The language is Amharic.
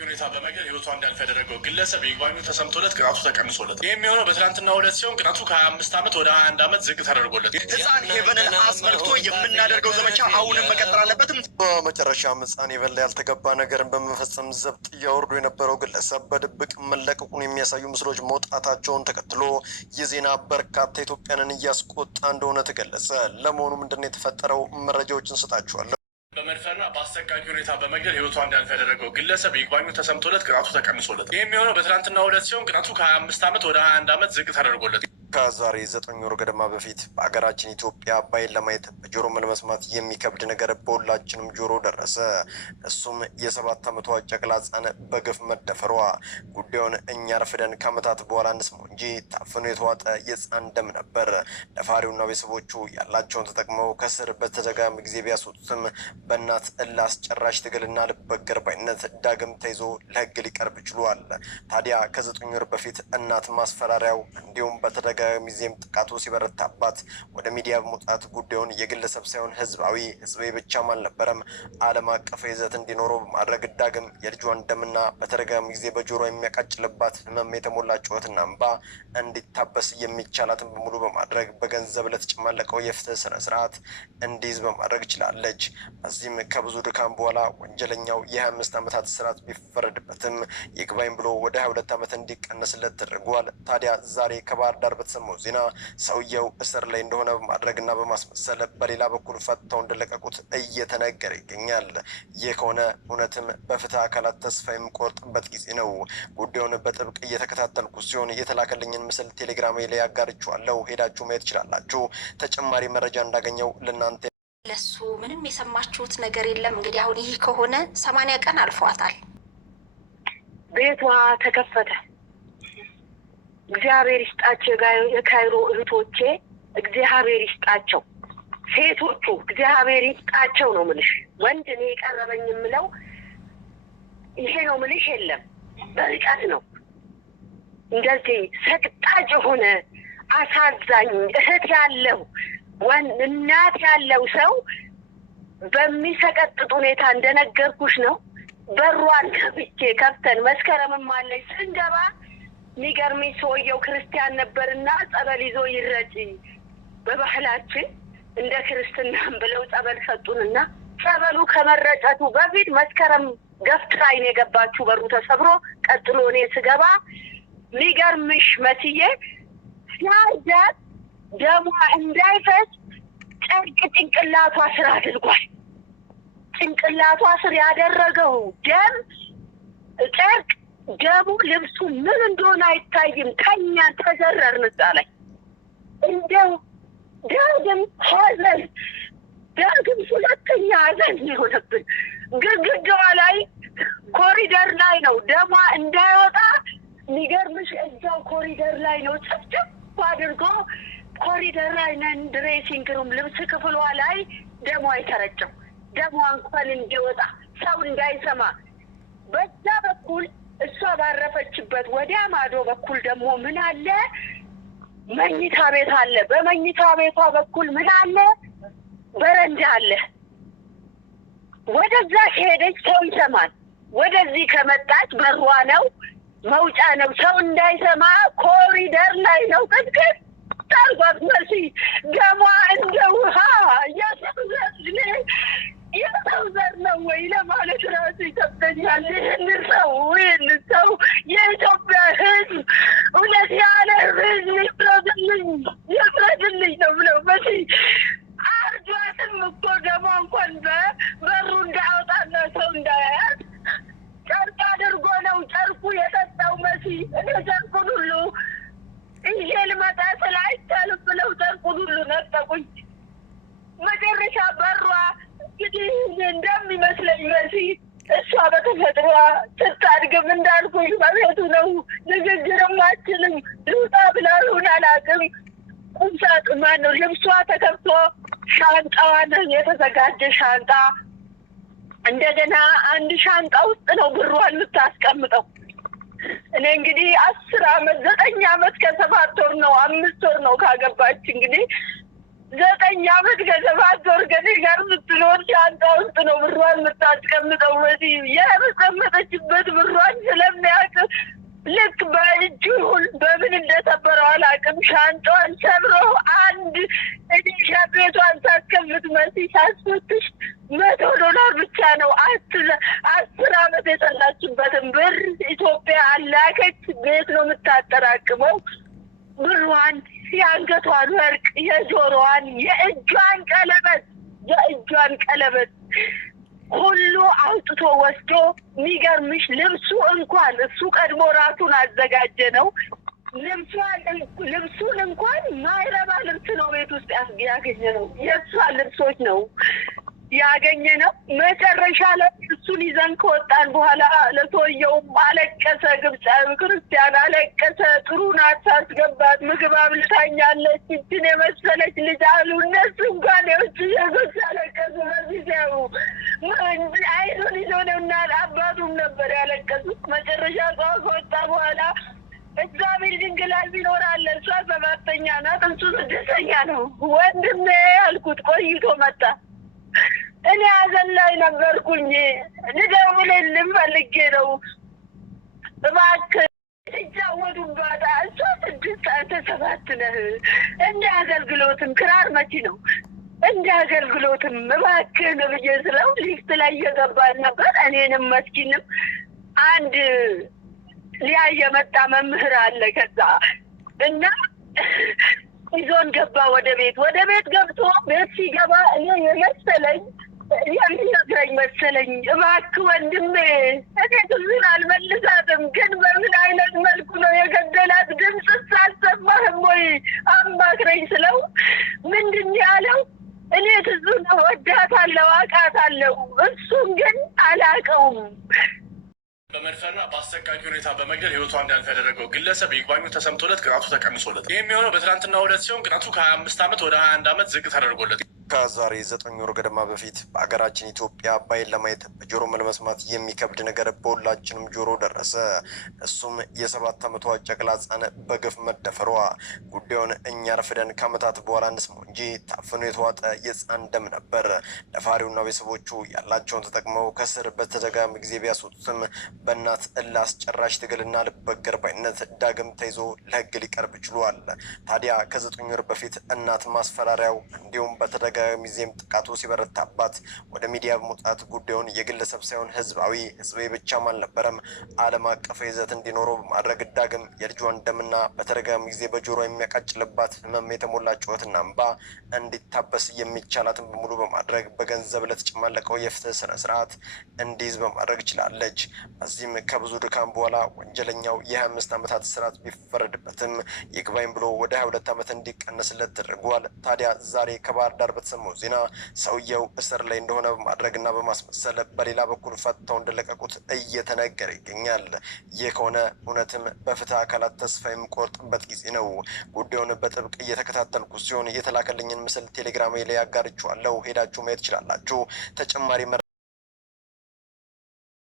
ሁኔታ በመገል ህይወቷ እንዳልፍ ያደረገው ግለሰብ ይግባኙ ተሰምቶለት ቅጣቱ ተቀንሶለት የሚሆነው በትናንትናው ዕለት ሲሆን ቅጣቱ ከ25 ዓመት ወደ 21 ዓመት ዝቅ ተደርጎለት ህፃን ሄቨንን አስመልክቶ የምናደርገው ዘመቻ አሁንም መቀጠል አለበትም። በመጨረሻም ህፃን ሄቨን ላይ ያልተገባ ነገርን በመፈጸም ዘብጥ እያወርዱ የነበረው ግለሰብ በድብቅ መለቀቁን የሚያሳዩ ምስሎች መውጣታቸውን ተከትሎ የዜና በርካታ ኢትዮጵያንን እያስቆጣ እንደሆነ ተገለጸ። ለመሆኑ ምንድን ነው የተፈጠረው? መረጃዎችን እንሰጣችኋለን። በመድፈርና በአሰቃቂ ሁኔታ በመግደል ህይወቷ እንዳልፍ ያደረገው ግለሰብ ይግባኙ ተሰምቶለት ቅጣቱ ተቀንሶለት የሚሆነው በትናንትናው ዕለት ሲሆን ቅጣቱ ከ25 ዓመት ወደ 21 ዓመት ዝቅ ተደርጎለት ከዛሬ 9 ወር ገደማ በፊት በሀገራችን ኢትዮጵያ አባይን ለማየት በጆሮ ለመስማት የሚከብድ ነገር በሁላችንም ጆሮ ደረሰ። እሱም የ7 ዓመቷ ጨቅላ ህጻን በግፍ መደፈሯ። ጉዳዩን እኛ ረፍደን ከዓመታት በኋላ እንስማው እንጂ ታፍኖ የተዋጠ የህፃን ደም ነበር። ደፋሪውና ቤተሰቦቹ ያላቸውን ተጠቅመው ከስር በተደጋጋሚ ጊዜ ቢያስወጡትም በእናት እልህ አስጨራሽ ትግልና ልበገር ባይነት ዳግም ተይዞ ለህግ ሊቀርብ ችሏል። ታዲያ ከ9 ወር በፊት እናት ማስፈራሪያው እንዲሁም በተደጋጋሚ ጊዜም ጥቃቱ ሲበረታባት ወደ ሚዲያ በመውጣት ጉዳዩን የግለሰብ ሳይሆን ህዝባዊ ብቻም አልነበረም ዓለም አቀፍ ይዘት እንዲኖረው በማድረግ ዳግም የልጇን ደምና በተደጋጋሚ ጊዜ በጆሮ የሚያቃጭልባት ህመም የተሞላ ጩኸትና እንባ እንዲታበስ የሚቻላትን በሙሉ በማድረግ በገንዘብ ለተጨማለቀው የፍትህ ስነ ስርዓት እንዲይዝ በማድረግ ችላለች። በዚህም ከብዙ ድካም በኋላ ወንጀለኛው የ25 ዓመታት እስራት ቢፈረድበትም ይግባኝ ብሎ ወደ 22 ዓመት እንዲቀነስለት ተደርጓል። ታዲያ ዛሬ ከባህር ዳር በተሰማው ዜና ሰውየው እስር ላይ እንደሆነ በማድረግና በማስመሰል በሌላ በኩል ፈተው እንደለቀቁት እየተነገረ ይገኛል። ይህ ከሆነ እውነትም በፍትህ አካላት ተስፋ የምቆርጥበት ጊዜ ነው። ጉዳዩን በጥብቅ እየተከታተልኩ ሲሆን የተላከልኝን ምስል ቴሌግራም ላይ አጋርቼዋለሁ። ሄዳችሁ ማየት ትችላላችሁ። ተጨማሪ መረጃ እንዳገኘው ለእናንተ ለሱ ምንም የሰማችሁት ነገር የለም። እንግዲህ አሁን ይህ ከሆነ 80 ቀን አልፏታል። ቤቷ ተከፈተ። እግዚአብሔር ይስጣቸው የካይሮ እህቶቼ፣ እግዚአብሔር ይስጣቸው። ሴቶቹ እግዚአብሔር ይስጣቸው ነው ምልሽ። ወንድ እኔ የቀረበኝ የምለው ይሄ ነው ምልሽ የለም። በርቀት ነው እንደዚህ ሰቅጣጭ የሆነ አሳዛኝ እህት ያለው እናት ያለው ሰው በሚሰቀጥጥ ሁኔታ እንደነገርኩሽ ነው። በሯን ከፍተን መስከረምም አለች ስንገባ የሚገርምሽ ሰውየው ክርስቲያን ነበርና ጸበል ይዞ ይረጭ በባህላችን እንደ ክርስትናም ብለው ጸበል ሰጡንና ጸበሉ ከመረጨቱ በፊት መስከረም ገፍትራይ ነው የገባችሁ። በሩ ተሰብሮ ቀጥሎ እኔ ስገባ የሚገርምሽ መስዬ ሲያርዳት ደሟ እንዳይፈስ ጨርቅ ጭንቅላቷ ስር አድርጓል። ጭንቅላቷ ስር ያደረገው ደም ጨርቅ ደሙ ልብሱ ምን እንደሆነ አይታይም። ከኛ ተዘረርን እዛ ላይ እንደው ዳግም ሐዘን ዳግም ሁለተኛ ሐዘን የሆነብን ግድግዳዋ ላይ ኮሪደር ላይ ነው ደሟ እንዳይወጣ የሚገርምሽ እዛው ኮሪደር ላይ ነው ጭፍጭፍ አድርጎ ኮሪደር ላይ ነን ድሬሲንግ ሩም ልብስ ክፍሏ ላይ ደሟ የተረጨው ደሟ እንኳን እንዲወጣ ሰው እንዳይሰማ በዛ በኩል እሷ ባረፈችበት ወዲያ ማዶ በኩል ደግሞ ምን አለ? መኝታ ቤት አለ። በመኝታ ቤቷ በኩል ምን አለ? በረንዳ አለ። ወደዛ ከሄደች ሰው ይሰማል። ወደዚህ ከመጣች በሯ ነው መውጫ ነው። ሰው እንዳይሰማ ኮሪደር ላይ ነው ቅጥቅጥ ታርጓት መሲ ደሟ እንደ ውሃ የሰው ዘር ነው ወይ ለማለት ራሱ ይከብደኛል። ይህን ሰው የኢትዮጵያ ሕዝብ እውነት ያለ ሕዝብ ይፍረድልኝ ነው ብለው መሲ አርጇትም እኮ ደሟ እንኳን በበሩ እንዳያወጣና ሰው እንዳያያት ጨርቅ አድርጎ ነው ጨርቁ የጠጣው መሲ። እኔ ጨርቁን ሁሉ ይዤ ልመጣ ስለ አይቻልም ብለው ጨርቁን ሁሉ ነጠቁኝ። መጨረሻ በሯ እንግዲህ እንደሚመስለኝ መሲ እሷ በተፈጥሯ ስታድግም እንዳልኩኝ በቤቱ ነው። ንግግርም አችልም ልውጣ ብላሉን አላውቅም። ቁምሳጥን ማነው ልብሷ ተከፍቶ ሻንጣዋን የተዘጋጀ ሻንጣ እንደገና አንድ ሻንጣ ውስጥ ነው ብሯን የምታስቀምጠው። እኔ እንግዲህ 10 ዓመት 9 ዓመት ከ7 ወር ነው 5 ወር ነው ካገባች እንግዲህ 9 ዓመት ከ7 ወር ከኔ ጋር ስትኖር ሻንጣ ውስጥ ነው ብሯን የምታስቀምጠው። በዚህ ያስቀመጠችበት ብሯን ስለሚያውቅ ልክ በእጁ በምን እንደሰበረው አላውቅም። ሻንጣዋን ሰብሮ አንድ እዲሻ ቤቷን ሳስከፍት መሲ ሳስፈትሽ $100 ብቻ ነው 10 ዓመት የሰላችበትን ብር ኢትዮጵያ አላከች። ቤት ነው የምታጠራቅመው። ብሯን፣ የአንገቷን ወርቅ፣ የጆሮዋን፣ የእጇን ቀለበት ሁሉ አውጥቶ ወስዶ የሚገርምሽ ልብሱ እንኳን እሱ ቀድሞ ራሱን አዘጋጀ ነው። ልብሱን እንኳን ማይረባ ልብስ ነው ቤት ውስጥ ያገኘ ነው። የእሷን ልብሶች ነው ያገኘ ነው። መጨረሻ ላይ እሱን ይዘን ከወጣን በኋላ ለሰውየውም አለቀሰ። ግብፃዊ ክርስቲያን አለቀሰ። ጥሩ ናት ሳስገባት ምግብ አብልታኛለች ይችን የመሰለች ልጅ አሉ። እነሱ እንኳን የውጭ ዜጎች አለቀሱ። በዚህ ሲያዩ አይኑን ይዞ ነው እና አባቱም ነበር ያለቀሱት። መጨረሻ ሰው ከወጣ በኋላ እግዚአብሔር ድንግላል ቢኖራለ እሷ 7ኛ ናት፣ እሱ 6ኛ ነው። ወንድሜ ያልኩት ቆይቶ መጣ። እኔ ሐዘን ላይ ነበርኩኝ። ልደውልልህ ፈልጌ ነው እባክህ ሲጫወቱባት እሷ 6 አንተ 7 ነህ። እንደ አገልግሎትም ክራር መቺ ነው እንደ አገልግሎትም እባክህን ብዬ ስለው ሊፍት ላይ እየገባን ነበር። እኔንም መስኪንም አንድ ሊያ የመጣ መምህር አለ ከዛ እና ይዞን ገባ ወደ ቤት ገብቶ ቤት ሲገባ እኔ የመሰለኝ የሚነግረኝ መሰለኝ እባክህ ወንድሜ እኔ ብዙን አልመልሳትም፣ ግን በምን አይነት መልኩ ነው የገደላት? ድምፅ ሳልሰማህም ወይ አማክረኝ ስለው ምንድን ያለው እኔ ብዙን እወዳታለሁ አውቃታለሁ፣ እሱን ግን አላውቀውም። በመድፈርና በአሰቃቂ ሁኔታ በመግደል ህይወቷ እንዲያልፍ ያደረገው ግለሰብ ይግባኙ ተሰምቶለት ቅጣቱ ተቀንሶለት፣ ይህ የሚሆነው በትናንትናው ዕለት ሲሆን ቅጣቱ ከ25 ዓመት ወደ 21 ዓመት ዝቅ ተደርጎለት ከዛሬ 9 ወር ገደማ በፊት በሀገራችን ኢትዮጵያ አባይን ለማየት በጆሮ ለመስማት የሚከብድ ነገር በሁላችንም ጆሮ ደረሰ። እሱም የ7 ዓመቷ ጨቅላ ሕፃን በግፍ መደፈሯ። ጉዳዩን እኛ ረፍደን ከዓመታት በኋላ እንስማው እንጂ ታፍኖ የተዋጠ የሕፃን ደም ነበር። ደፋሪውና ቤተሰቦቹ ያላቸውን ተጠቅመው ከስር በተደጋጋሚ ጊዜ ቢያስወጡትም በእናት እልህ አስጨራሽ ትግልና ልበገር ባይነት ዳግም ተይዞ ለህግ ሊቀርብ ችሏል። ታዲያ ከ9 ወር በፊት እናት ማስፈራሪያው እንዲሁም በተደጋ ጊዜም ጥቃቱ ሲበረታባት ወደ ሚዲያ በመውጣት ጉዳዩን የግለሰብ ሳይሆን ህዝባዊ ብቻም አልነበረም ዓለም አቀፍ ይዘት እንዲኖረው በማድረግ ዳግም የልጇን ደምና በተደጋጋሚ ጊዜ በጆሮ የሚያቃጭልባት ህመም የተሞላ ጩኸትና እንባ እንዲታበስ የሚቻላትን በሙሉ በማድረግ በገንዘብ ለተጨማለቀው የፍትህ ስነ ስርዓት እንዲይዝ በማድረግ ችላለች። በዚህም ከብዙ ድካም በኋላ ወንጀለኛው የ25 ዓመታት እስራት ቢፈረድበትም ይግባኝ ብሎ ወደ 22 ዓመት እንዲቀነስለት ተደርጓል። ታዲያ ዛሬ ከባህር ዳር በተሰማው ዜና ሰውየው እስር ላይ እንደሆነ በማድረግና በማስመሰል በሌላ በኩል ፈተው እንደለቀቁት እየተነገረ ይገኛል። ይህ ከሆነ እውነትም በፍትህ አካላት ተስፋ የሚቆርጥበት ጊዜ ነው። ጉዳዩን በጥብቅ እየተከታተልኩ ሲሆን የተላከልኝን ምስል ቴሌግራም ላይ ያጋርችኋለሁ። ሄዳችሁ ማየት ትችላላችሁ። ተጨማሪ